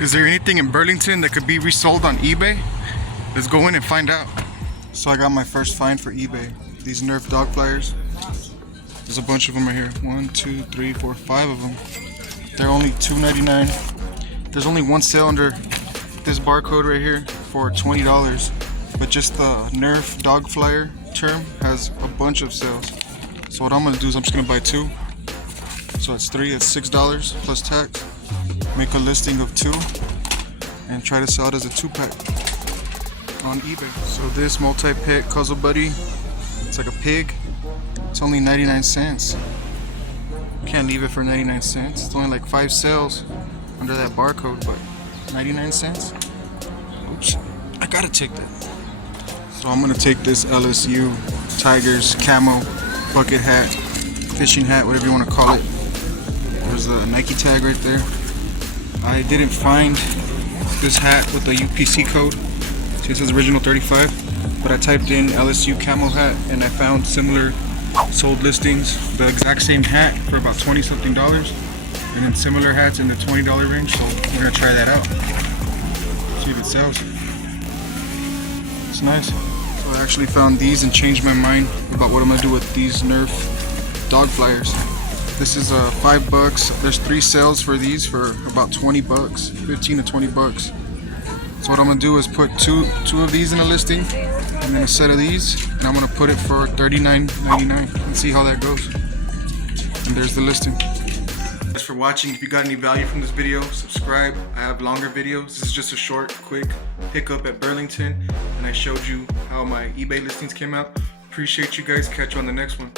Is there anything in Burlington that could be resold on eBay? Let's go in and find out. So I got my first find for eBay. These Nerf dog flyers. There's a bunch of them right here. 1, 2, 3, 4, 5 of them. They're only $2.99. There's only one sale under this barcode right here for $20. But just the Nerf dog flyer term has a bunch of sales. So what I'm gonna do is I'm just gonna buy 2. So it's 3, it's $6 plus tax. Make a listing of 2 and try to sell it as a 2-pack on eBay. So this multi-pet Cuzzle Buddy, it's like a pig. It's only 99 cents. Can't leave it for 99 cents. It's only like 5 sales under that barcode, but 99 cents? Oops, I gotta take that. So I'm gonna take this LSU Tigers camo bucket hat, fishing hat, whatever you wanna call it. There's a Nike tag right there. I didn't find this hat with the UPC code. See, it says original 35, but I typed in LSU camo hat and I found similar sold listings, the exact same hat for about 20 something dollars, and then similar hats in the $20 range. So we're gonna try that out, see if it sells. It's nice. So I actually found these and changed my mind about what I'm gonna do with these Nerf dog flyers. This is $5. There's 3 sales for these for about 20 bucks, 15 to 20 bucks. So what I'm gonna do is put two of these in a listing, and then a set of these, and I'm gonna put it for $39.99 and see how that goes. And there's the listing. Thanks for watching. If you got any value from this video, subscribe. I have longer videos. This is just a short, quick pickup at Burlington, and I showed you how my eBay listings came out. Appreciate you guys. Catch you on the next one.